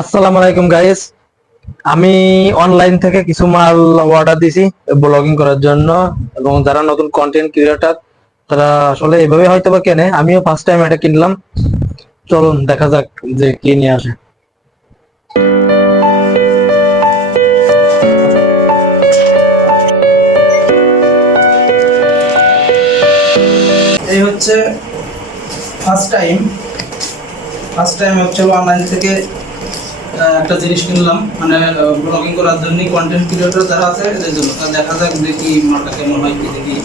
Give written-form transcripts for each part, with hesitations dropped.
আসসালামু আলাইকুম গাইস। আমি অনলাইন থেকে কিছু মাল অর্ডার দিছি ব্লগিং করার জন্য, এবং যারা নতুন কন্টেন্ট ক্রিয়েটর তারা আসলে এভাবে হয়তো বা কেনে, আমিও ফার্স্ট টাইম এটা কিনলাম। চলুন দেখা যাক যে কি নিয়ে আসে। এই হচ্ছে ফার্স্ট টাইম হচ্ছে অনলাইন থেকে একটা জিনিস কিনলাম, মানে ব্লগিং করার জন্য কন্টেন্ট ক্রিয়েটর যারা আছে এদের জন্য। তা দেখা যাক দেখি মালটা কেমন হয়, কি দেখি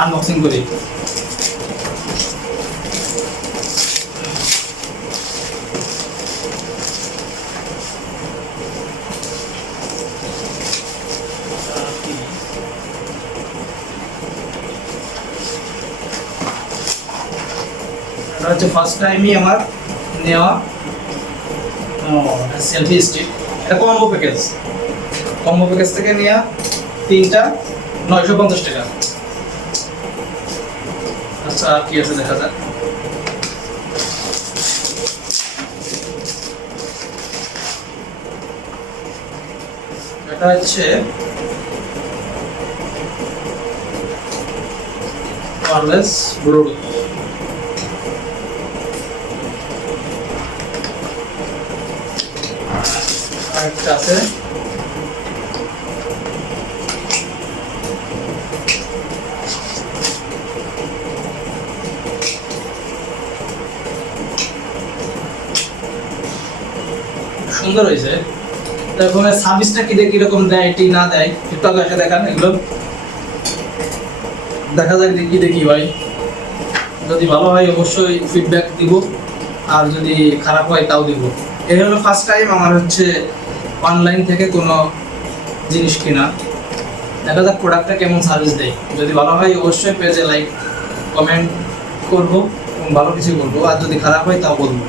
আনবক্সিং করি। এটা হচ্ছে ফার্স্ট টাইমই আমার নেওয়া সেলফি স্টিক। এটা কম্বো প্যাকেজ থেকে নেওয়া, তিনটা 950 টাকা। আচ্ছা আর কি আছে দেখা যাক। এটা হচ্ছে ওয়্যারলেস ব্লুটুথ। আরেকটা আছে সুন্দর হয়েছে। এখন সার্ভিসটা কিরকম দেয়, এটি না দেয় একটু আগে এসে দেখান। এগুলো দেখা যাক দেখি ভাই, যদি ভালো হয় অবশ্যই ফিডব্যাক দিব, আর যদি খারাপ হয় তাও দিব। এই হলো ফার্স্ট টাইম আমার হচ্ছে অনলাইন থেকে কোনো জিনিস কিনা। দেখা যাক প্রোডাক্টটা কেমন সার্ভিস দেয়। যদি ভালো হয় অবশ্যই পেজে লাইক কমেন্ট করবো এবং ভালো কিছু বলবো, আর যদি খারাপ হয় তাও বলবো।